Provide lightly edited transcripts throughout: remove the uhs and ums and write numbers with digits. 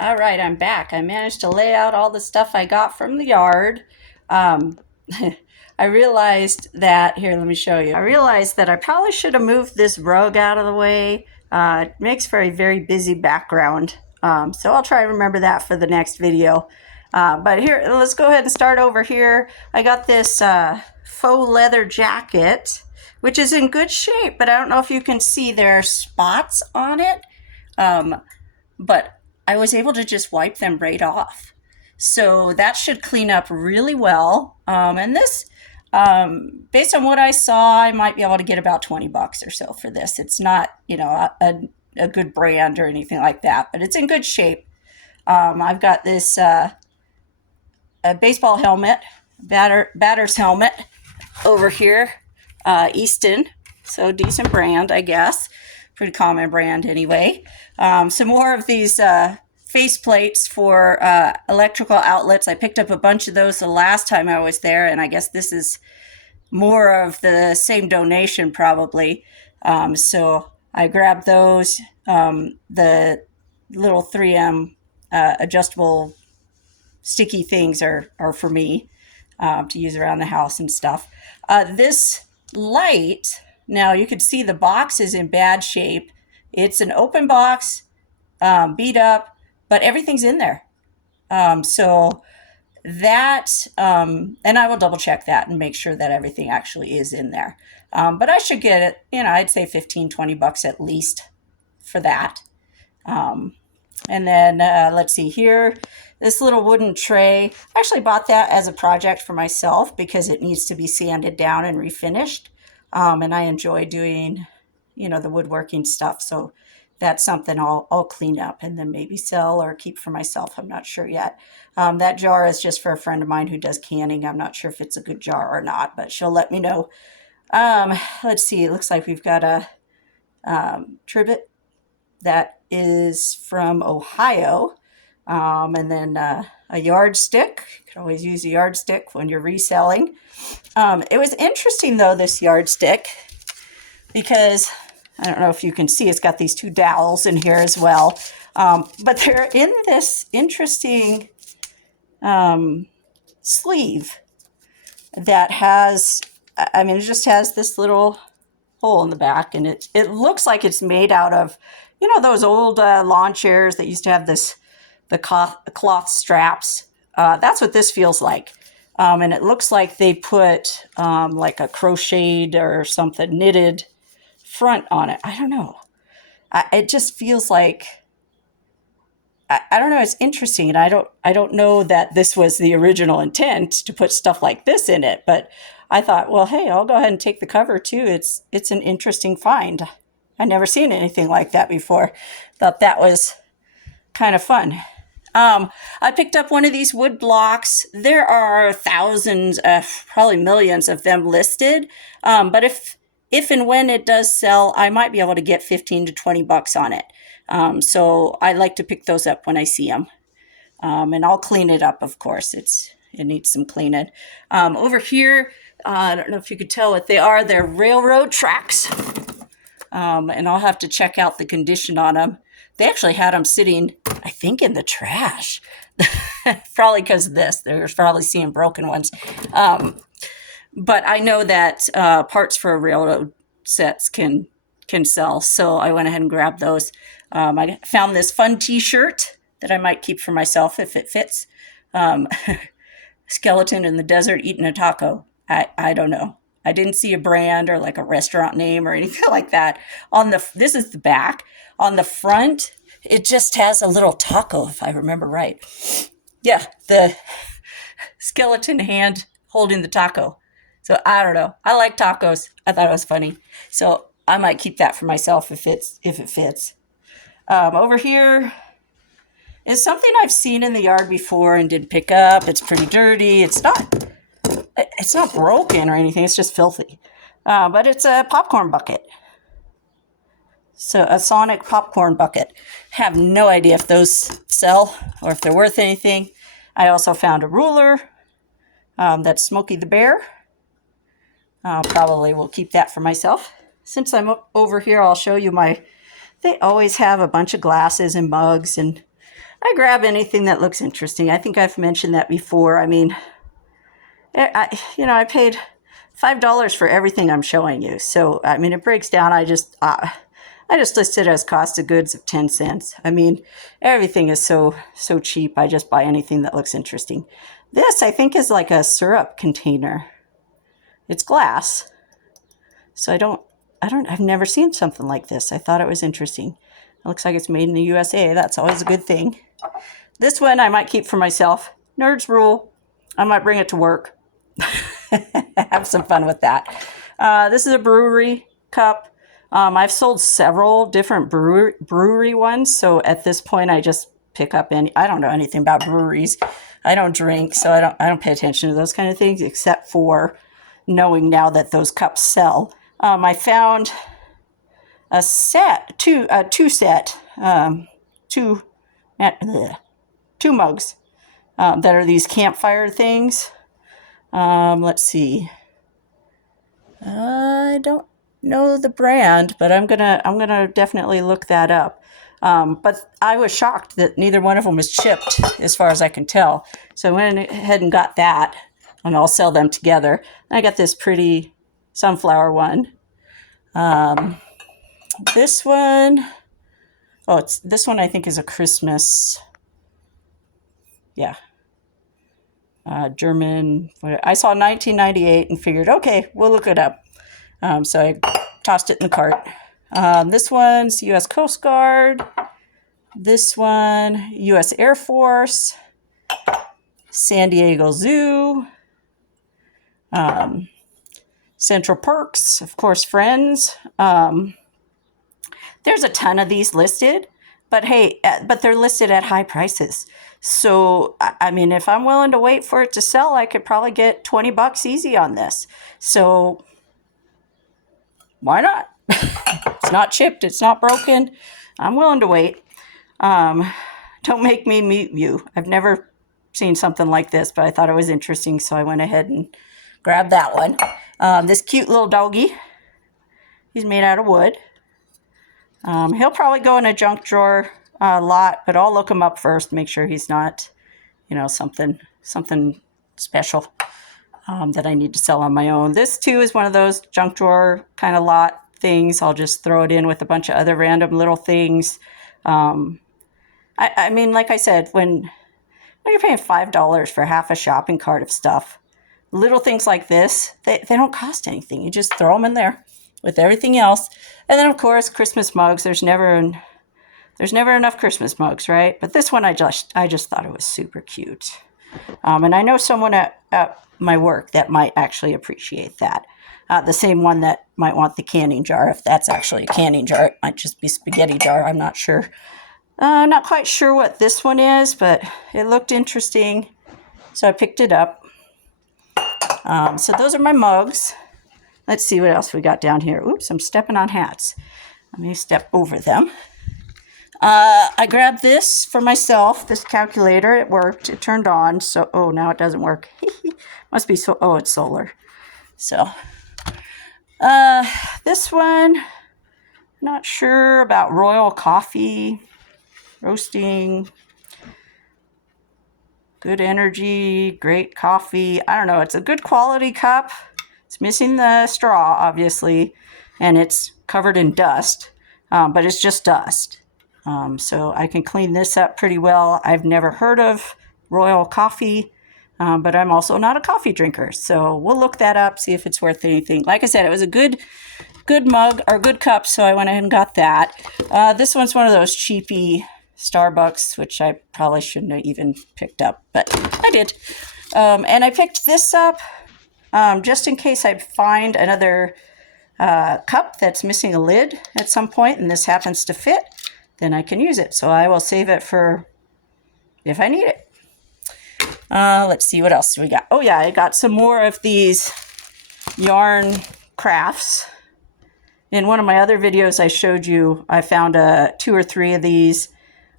All right, I'm back. I managed to lay out all the stuff I got from the yard. Um, I realized that, here, let me show you. I realized that I probably should have moved this rug out of the way. It makes for a very busy background. So I'll try to remember that for the next video. But here, let's go ahead and start over here. I got this faux leather jacket, which is in good shape, but I don't know if you can see there are spots on it. But I was able to just wipe them right off. So that should clean up really well. And this, based on what I saw, I might be able to get about 20 bucks or so for this. It's not, a good brand or anything like that, but it's in good shape. I've got this a baseball helmet, batter's helmet over here, Easton. So decent brand, I guess. Pretty common brand anyway. Some more of these face plates for electrical outlets. I picked up a bunch of those the last time I was there, and I guess this is more of the same donation probably. So I grabbed those. The little 3M adjustable sticky things are for me to use around the house and stuff. This light, now you can see the box is in bad shape. It's an open box, beat up, but everything's in there. So that, and I will double check that and make sure that everything actually is in there. But I should get it, I'd say 15, 20 bucks at least for that. And then let's see here, this little wooden tray. I actually bought that as a project for myself because it needs to be sanded down and refinished. And I enjoy doing, the woodworking stuff. So that's something I'll clean up and then maybe sell or keep for myself. I'm not sure yet. That jar is just for a friend of mine who does canning. I'm not sure if it's a good jar or not, but she'll let me know. Let's see. It looks like we've got a trivet that is from Ohio. And then a yardstick. You can always use a yardstick when you're reselling. It was interesting, though, this yardstick, because I don't know if you can see, it's got these two dowels in here as well. But they're in this interesting sleeve that has, it just has this little hole in the back, and it looks like it's made out of, those old lawn chairs that used to have the cloth straps. That's what this feels like. And it looks like they put like a crocheted or something knitted front on it. I don't know. It just feels like, I don't know. It's interesting, and I don't know that this was the original intent to put stuff like this in it. But I thought, well, hey, I'll go ahead and take the cover too. It's an interesting find. I never seen anything like that before. Thought that was kind of fun. I picked up one of these wood blocks. There are thousands, probably millions of them listed. But if and when it does sell, I might be able to get 15 to 20 bucks on it. So I like to pick those up when I see them. And I'll clean it up, of course. It needs some cleaning. Over here, I don't know if you could tell what they are. They're railroad tracks. And I'll have to check out the condition on them. They actually had them sitting, I think, in the trash. Probably because of this. They're probably seeing broken ones. But I know that parts for railroad sets can sell. So I went ahead and grabbed those. I found this fun t-shirt that I might keep for myself if it fits. Skeleton in the desert eating a taco. I don't know. I didn't see a brand or like a restaurant name or anything like that. This is the back. On the front, it just has a little taco, if I remember right. Yeah, the skeleton hand holding the taco. So I don't know. I like tacos. I thought it was funny. So I might keep that for myself if it fits. Over here is something I've seen in the yard before and did pick up. It's pretty dirty. It's not broken or anything. It's just filthy. But it's a popcorn bucket. So a Sonic popcorn bucket. Have no idea if those sell or if they're worth anything. I also found a ruler. That's Smokey the Bear. Probably will keep that for myself. Since I'm over here, I'll show you they always have a bunch of glasses and mugs and I grab anything that looks interesting. I think I've mentioned that before. I mean, I paid $5 for everything I'm showing you. So, I mean, it breaks down. I just listed it as cost of goods of 10 cents. I mean, everything is so cheap. I just buy anything that looks interesting. This, I think, is like a syrup container. It's glass. So I've never seen something like this. I thought it was interesting. It looks like it's made in the USA. That's always a good thing. This one I might keep for myself. Nerds rule. I might bring it to work. Have some fun with that. This is a brewery cup. I've sold several different brewery ones. So at this point, I just pick up any. I don't know anything about breweries. I don't drink, so I don't pay attention to those kind of things, except for knowing now that those cups sell. I found a set, two mugs that are these campfire things. Let's see. I don't know the brand, but I'm gonna definitely look that up. But I was shocked that neither one of them was chipped, as far as I can tell. So I went ahead and got that, and I'll sell them together. And I got this pretty sunflower one. This one, this one I think is a Christmas. Yeah. German. I saw 1998 and figured, okay, we'll look it up. So I tossed it in the cart. This one's U.S. Coast Guard. This one, U.S. Air Force. San Diego Zoo. Central Perks, of course, Friends. There's a ton of these listed, but hey, they're listed at high prices. So, I mean, if I'm willing to wait for it to sell, I could probably get $20 easy on this. So, why not? It's not chipped. It's not broken. I'm willing to wait. Don't make me mute you. I've never seen something like this, but I thought it was interesting, so I went ahead and grabbed that one. This cute little doggy. He's made out of wood. He'll probably go in a junk drawer a lot, but I'll look him up first, make sure he's not, something special that I need to sell on my own. This too is one of those junk drawer kind of lot things. I'll just throw it in with a bunch of other random little things. I mean, like I said, when you're paying $5 for half a shopping cart of stuff, little things like this, they don't cost anything. You just throw them in there with everything else. And then, of course, Christmas mugs. There's never enough Christmas mugs, right? But this one, I just thought it was super cute. And I know someone at my work that might actually appreciate that. The same one that might want the canning jar. If that's actually a canning jar, it might just be spaghetti jar. I'm not sure. Not quite sure what this one is, but it looked interesting. So I picked it up. So those are my mugs. Let's see what else we got down here. Oops, I'm stepping on hats. Let me step over them. I grabbed this for myself, this calculator. It worked. It turned on. So, now it doesn't work. Must be it's solar. So, this one, not sure about Royal Coffee, roasting, good energy, great coffee. I don't know. It's a good quality cup. It's missing the straw, obviously, and it's covered in dust, but it's just dust. So I can clean this up pretty well. I've never heard of Royal Coffee, but I'm also not a coffee drinker. So we'll look that up, see if it's worth anything. Like I said, it was a good mug or good cup, so I went ahead and got that. This one's one of those cheapy Starbucks, which I probably shouldn't have even picked up, but I did. And I picked this up just in case I find another cup that's missing a lid at some point, and this happens to fit, then I can use it. So I will save it for if I need it. Let's see, what else do we got? Oh yeah, I got some more of these yarn crafts. In one of my other videos I showed you, I found 2 or 3 of these,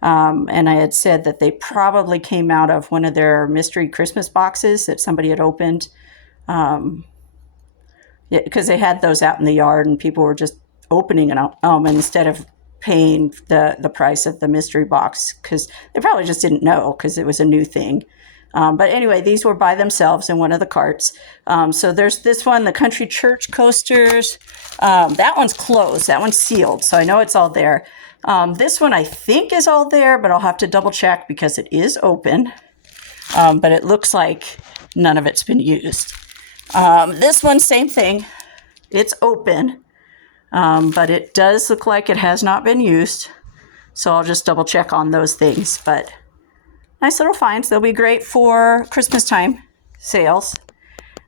and I had said that they probably came out of one of their mystery Christmas boxes that somebody had opened. Because they had those out in the yard and people were just opening them instead of paying the price of the mystery box, because they probably just didn't know because it was a new thing. But anyway, these were by themselves in one of the carts. So there's this one, the Country Church coasters. That one's closed. That one's sealed. So I know it's all there. This one I think is all there, but I'll have to double check because it is open. But it looks like none of it's been used. This one, same thing. It's open, but it does look like it has not been used. So I'll just double check on those things. But nice little finds. They'll be great for Christmas time sales.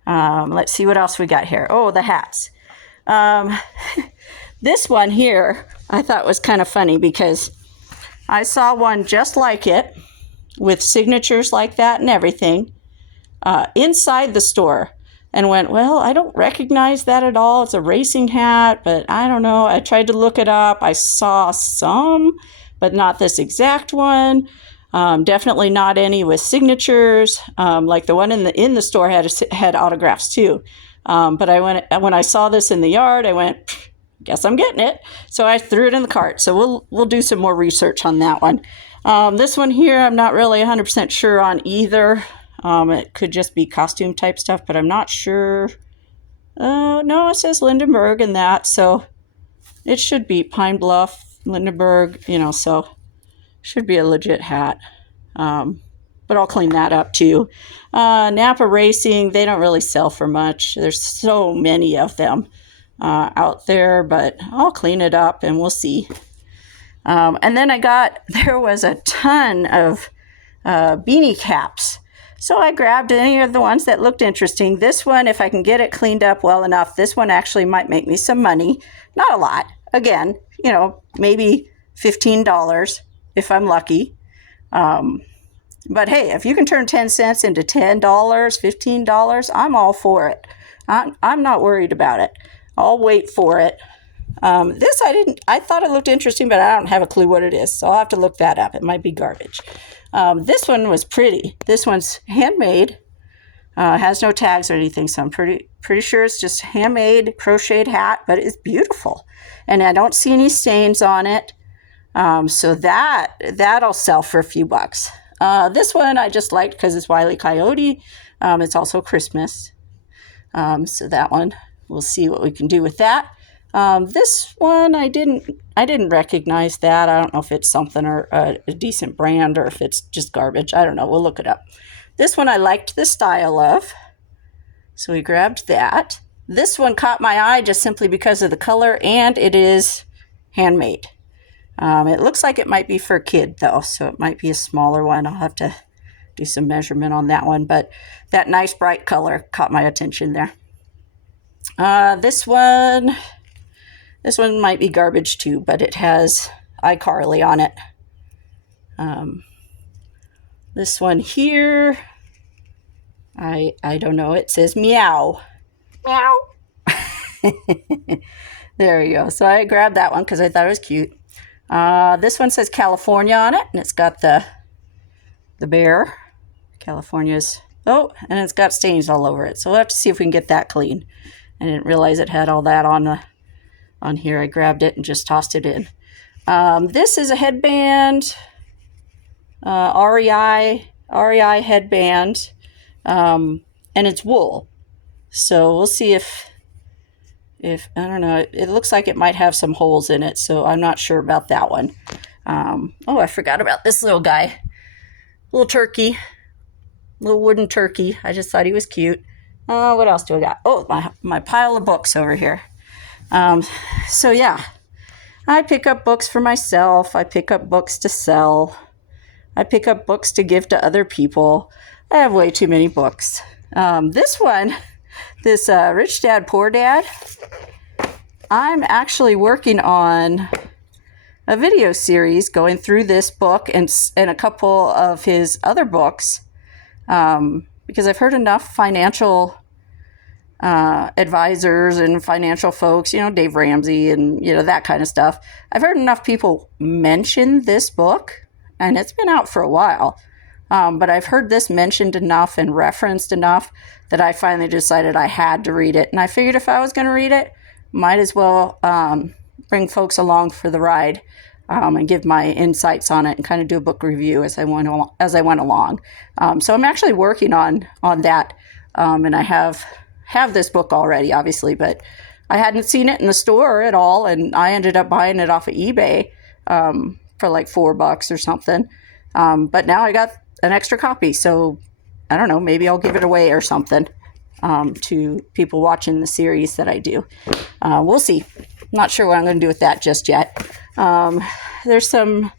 Let's see what else we got here. Oh, the hats. This one here I thought was kind of funny because I saw one just like it with signatures like that and everything inside the store, and went, well, I don't recognize that at all. It's a racing hat, but I don't know. I tried to look it up. I saw some, but not this exact one. Definitely not any with signatures. Like the one in the store had autographs too. But when I saw this in the yard, I went, guess I'm getting it. So I threw it in the cart. So we'll do some more research on that one. This one here, I'm not really 100% sure on either. It could just be costume type stuff, but I'm not sure. No, it says Lindenberg and that, so it should be Pine Bluff, Lindenberg, so should be a legit hat. But I'll clean that up too. Napa Racing, they don't really sell for much. There's so many of them out there, but I'll clean it up and we'll see. And then there was a ton of beanie caps. So I grabbed any of the ones that looked interesting. This one, if I can get it cleaned up well enough, this one actually might make me some money. Not a lot. Again, maybe $15 if I'm lucky. But hey, if you can turn 10 cents into $10, $15, I'm all for it. I'm not worried about it. I'll wait for it. This I thought it looked interesting, but I don't have a clue what it is. So I'll have to look that up. It might be garbage. This one was pretty. This one's handmade. Has no tags or anything, so I'm pretty sure it's just handmade crocheted hat, but it's beautiful. And I don't see any stains on it. So that'll sell for a few bucks. This one I just liked because it's Wile E. Coyote. It's also Christmas. So that one, we'll see what we can do with that. This one I didn't recognize that. I don't know if it's something or a decent brand or if it's just garbage. I don't know. We'll look it up. This one I liked the style of, so we grabbed that. This one caught my eye just simply because of the color, and it is handmade. It looks like it might be for a kid though, so it might be a smaller one. I'll have to do some measurement on that one, but that nice bright color caught my attention there. This one might be garbage too, but it has iCarly on it. This one here, I don't know. It says meow. Meow. There you go. So I grabbed that one because I thought it was cute. This one says California on it, and it's got the bear. California's, and it's got stains all over it. So we'll have to see if we can get that clean. I didn't realize it had all that on here. I grabbed it and just tossed it in. This is a headband, REI headband, and it's wool. So we'll see if I don't know, it looks like it might have some holes in it, so I'm not sure about that one. I forgot about this little guy. Little turkey. Little wooden turkey. I just thought he was cute. What else do I got? Oh, my pile of books over here. So yeah, I pick up books for myself. I pick up books to sell. I pick up books to give to other people. I have way too many books. This one, this Rich Dad, Poor Dad, I'm actually working on a video series going through this book and a couple of his other books, because I've heard enough financial advisors and financial folks, Dave Ramsey and, that kind of stuff. I've heard enough people mention this book, and it's been out for a while. But I've heard this mentioned enough and referenced enough that I finally decided I had to read it. And I figured if I was going to read it, might as well bring folks along for the ride, and give my insights on it and kind of do a book review as I went along. So I'm actually working on that, and I have this book already, obviously, but I hadn't seen it in the store at all, and I ended up buying it off of eBay for like $4 or something. But now I got an extra copy, so I don't know, maybe I'll give it away or something to people watching the series that I do. We'll see. Not sure what I'm going to do with that just yet. There's some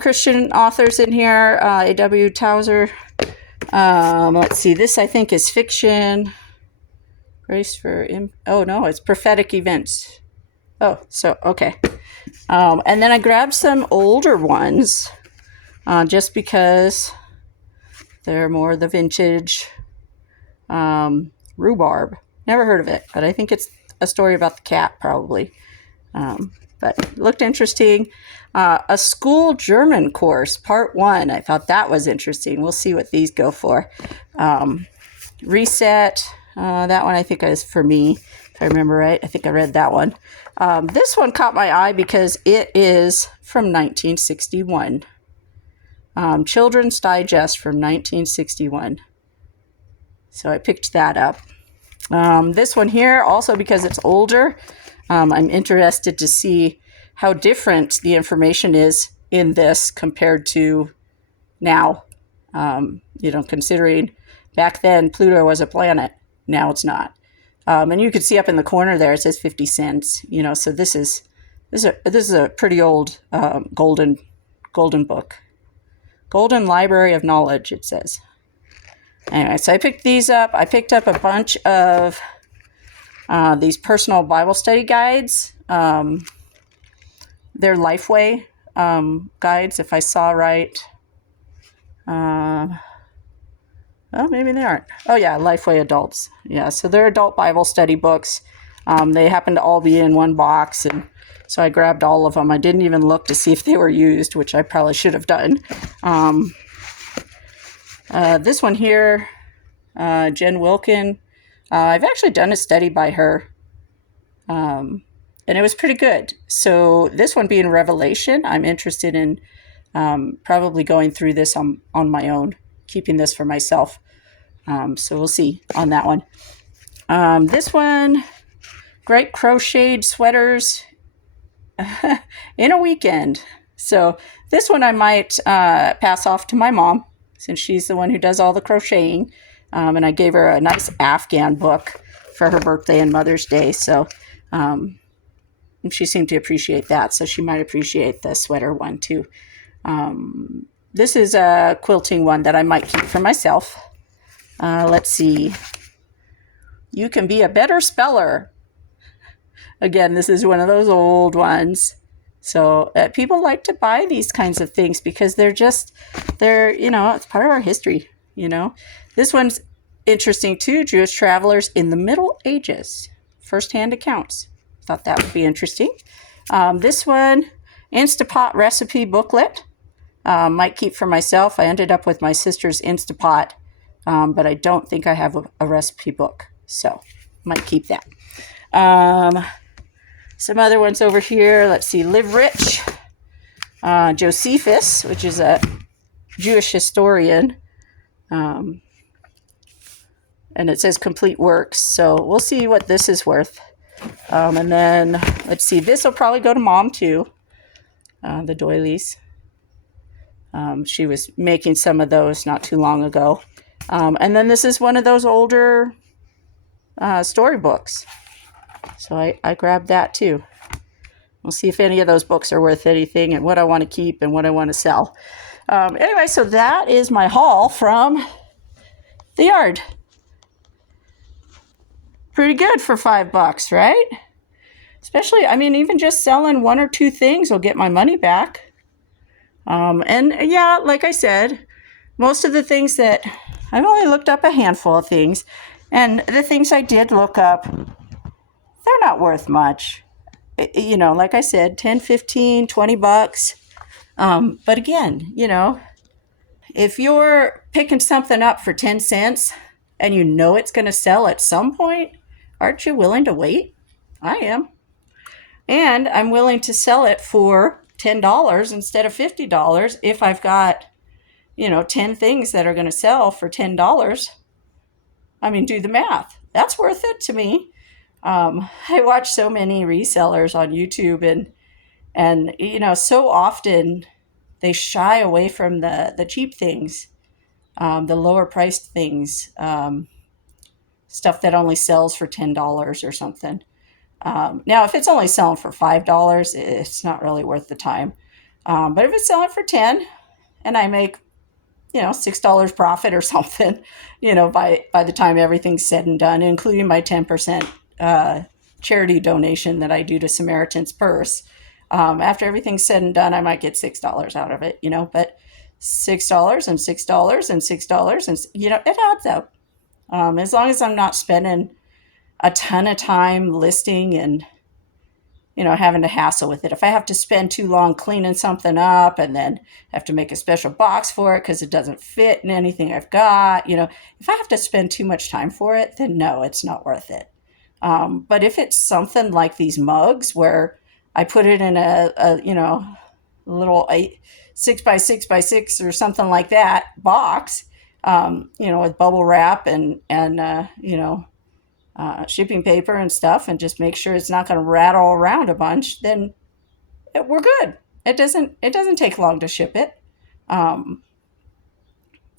Christian authors in here. A.W. Tozer. Let's see. This, I think, is fiction. Grace for... Oh, no, it's prophetic events. Oh, so, okay. And then I grabbed some older ones just because they're more the vintage. Rhubarb. Never heard of it, but I think it's a story about the cat, probably. But it looked interesting. A school German course, part 1. I thought that was interesting. We'll see what these go for. Reset. That one I think is for me, if I remember right. I think I read that one. This one caught my eye because it is from 1961. Children's Digest from 1961. So I picked that up. This one here, also because it's older, I'm interested to see how different the information is in this compared to now. Considering back then Pluto was a planet, now it's not. And you can see up in the corner there, it says 50 cents. So this is a pretty old golden book. Golden Library of Knowledge, it says. Anyway, so I picked these up. I picked up a bunch of these personal Bible study guides. They're Lifeway guides, if I saw right. Oh, maybe they aren't. Oh, yeah, Lifeway Adults. Yeah, so they're adult Bible study books. They happen to all be in one box, and so I grabbed all of them. I didn't even look to see if they were used, which I probably should have done. This one here, Jen Wilkin, I've actually done a study by her, and it was pretty good. So this one being Revelation, I'm interested in probably going through this on my own, keeping this for myself. So we'll see on that one. This one, Great Crocheted Sweaters in a Weekend. So this one I might pass off to my mom, since she's the one who does all the crocheting. And I gave her a nice Afghan book for her birthday and Mother's Day. So she seemed to appreciate that. So she might appreciate the sweater one too. This is a quilting one that I might keep for myself. Let's see. You Can Be a Better Speller. Again, this is one of those old ones. So people like to buy these kinds of things because they're it's part of our history, This one's interesting too. Jewish travelers in the Middle Ages, firsthand accounts. Thought that would be interesting. This one, Instapot recipe booklet. Might keep for myself. I ended up with my sister's Instapot, but I don't think I have a recipe book, so might keep that. Some other ones over here. Let's see. Live Rich. Josephus, which is a Jewish historian. And it says complete works. So we'll see what this is worth. And then, let's see. This will probably go to Mom, too. The doilies. She was making some of those not too long ago. And then this is one of those older storybooks. So I grabbed that too. We'll see if any of those books are worth anything and what I want to keep and what I want to sell. Anyway, so that is my haul from the yard. Pretty good for $5, right? Especially, even just selling one or two things will get my money back. And yeah, like I said, most of the things that I've only looked up a handful of things, and the things I did look up, they're not worth much. Like I said, 10, 15, $20. But again, if you're picking something up for 10 cents and it's going to sell at some point, aren't you willing to wait? I am. And I'm willing to sell it for $10 instead of $50 if I've got, 10 things that are going to sell for $10. I mean, do the math. That's worth it to me. I watch so many resellers on YouTube, and so often they shy away from the cheap things, the lower priced things, stuff that only sells for $10 or something. Now, if it's only selling for $5, it's not really worth the time. But if it's selling for 10 and I make, $6 profit or something, by the time everything's said and done, including my 10% charity donation that I do to Samaritan's Purse, after everything's said and done, I might get $6 out of it, but $6 and $6 and $6 and, it adds up. As long as I'm not spending a ton of time listing and having to hassle with it. If I have to spend too long cleaning something up and then have to make a special box for it because it doesn't fit in anything I've got, if I have to spend too much time for it, then no, it's not worth it. But if it's something like these mugs where I put it in a little 6x6x6 or something like that box, with bubble wrap and shipping paper and stuff, and just make sure it's not going to rattle around a bunch, then we're good. It doesn't take long to ship it, um,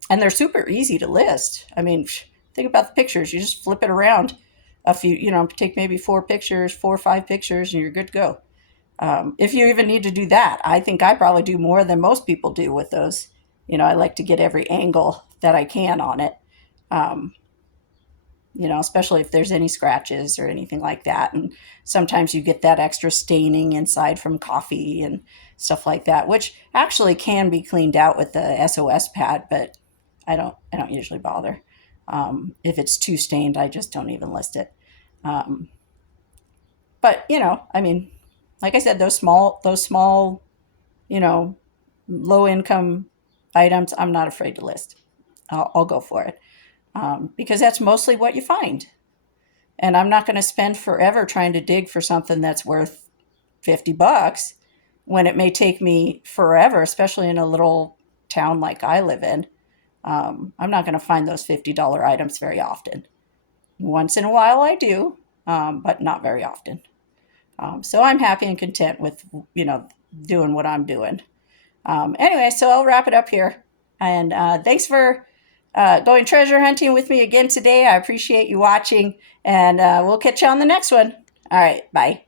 and they're super easy to list. I mean, think about the pictures. You just flip it around a few. Take maybe 4 or 5 pictures, and you're good to go. If you even need to do that, I think I probably do more than most people do with those. I like to get every angle that I can on it. Um, especially if there's any scratches or anything like that. And sometimes you get that extra staining inside from coffee and stuff like that, which actually can be cleaned out with the SOS pad, but I don't usually bother. If it's too stained, I just don't even list it. Um, but I mean, like I said, those small, you know, low income items, I'm not afraid to list. I'll go for it, because that's mostly what you find. And I'm not going to spend forever trying to dig for something that's worth $50 when it may take me forever, especially in a little town like I live in. I'm not going to find those $50 items very often. Once in a while I do, but not very often. So I'm happy and content with, doing what I'm doing. Anyway, so I'll wrap it up here. And thanks for going treasure hunting with me again today. I appreciate you watching, and we'll catch you on the next one. All right, bye.